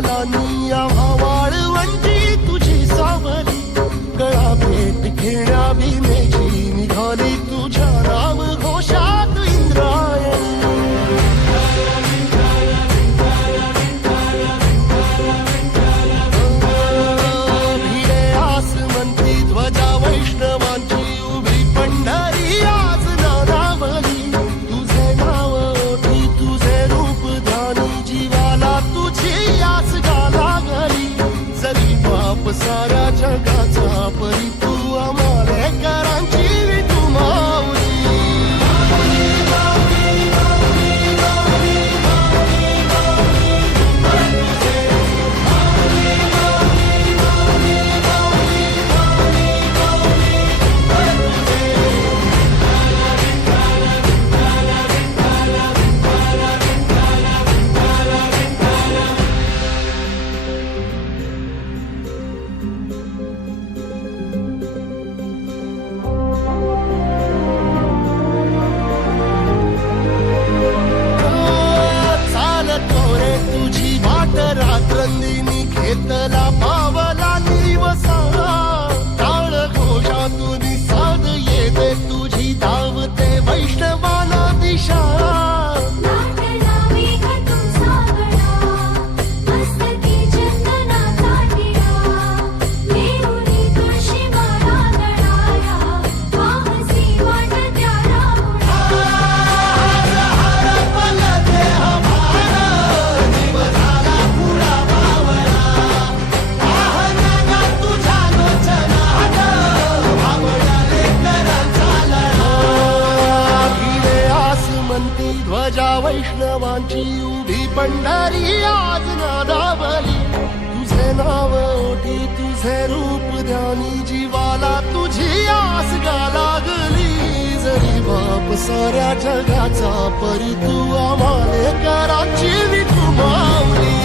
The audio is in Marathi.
पावलांनी आम्हा वाळवंटी तुझी सावली गळा भेट घेण्या भीमेची निघाली तुझ्या नाम घोषात इंद्रायणी भिडे आसमंती ध्वजा वैष्णवांची उभी पंढरी आज नानावली तुझे नाव ओठी तुझे रूप ध्यानी जीवाला तुझी आस गाला गली जरी बाप साऱ्या जगाचा परी तू आमालेकरांची विठू माऊली रात्रंदिनी घेतला पावला निवसा टाळ घोषातून साध येते तुझी धावते वैष्णवाला दिशा ध्वजा वैष्णवांची उभी पंढरी आज नादावली तुझे नाव ओठी तुझे रूप ध्यानी जीवाला तुझी आस गा लागली जरी बाप साऱ्या जगाचा परी तू आम्हालेकरांची विठू माऊली